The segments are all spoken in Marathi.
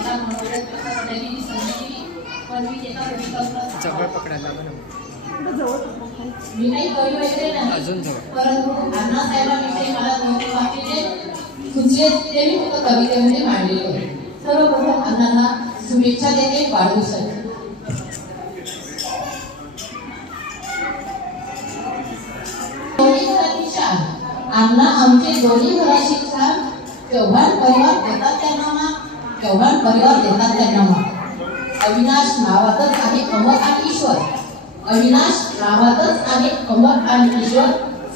मला मनोरंजन करण्याची जी संधी दिली पण मी एका कविता जवळ पकडायला मी काही कवी वगैरे नाही अजून जवळ परंतु अण्णासाहेबांविषयी मला कोणते वाक्य जे सुचले ते मी फक्त कवितेमध्ये मांडलेले आहे. सर्वप्रथम अण्णांना शुभेच्छा देते वाढदिवसाची. अण्णा आमचे दोन्ही घराशी छान चव्हाण परिवार देतात त्यांना मान, चव्हाण परिवार देतात त्यांना मान. अविनाश नावातच आहे अमर आणि ईश्वर, अविनाश नावातच आहे अमर आणि ईश्वर.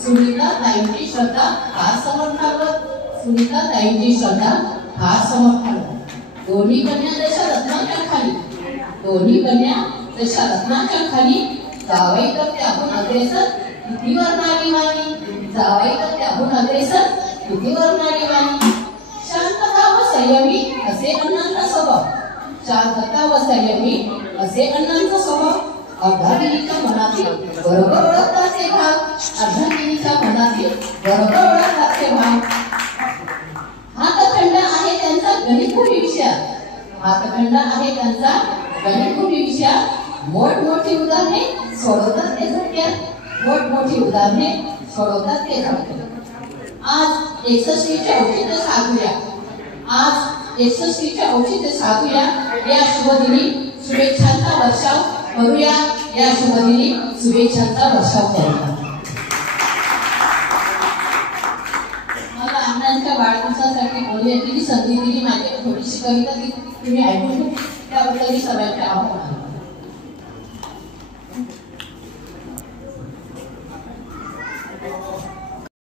सुनीता ताईंची श्रद्धा फार समर्थावर, सुनीता ताईंची श्रद्धा फार समर्थावर. दोन्ही कन्या जशा रत्नाच्या खाली, दोन्ही कन्या जशा रत्नाच्या खाली. जावई तर त्याहून अग्रेसर किती वर्णाली वाणी, जावई तर त्याहून अग्रेसर किती वर्णाली वाणी. शांतता व संयमी असे अण्णांचा स्वभाव, शांतता व संयमी असे अण्णांचा स्वभाव. अर्धांगिनीच्या मनातील बरोबर ओळखतात ते भाव, अर्धांगिनीच्या मनातील बरोबर ओळखतात ते भाव. हातखंड आहे त्यांचा गणितभूमी विषयात, हातखंड आहे त्यांचा गणितभूमी विषयात. मोठमोठी उदाहरणे सोडवतात ते झटक्यात, मोठमोठी उदाहरणे सोडवतात ते झटक्यात. आज 61च्या औचित्य साधूया, आज 61च्या औचित्य साधूया. या शुभदिनी शुभेच्छांचा वर्षाव करूया, या शुभदिनी शुभेच्छांचा वर्षाव करूया. मला अण्णांच्या वाढदिवसासाठी बोलण्याची संधी दिली, माझी थोडीशी कविता तुम्ही ऐकून त्याबद्दल मी सगळ्यांचे आभार.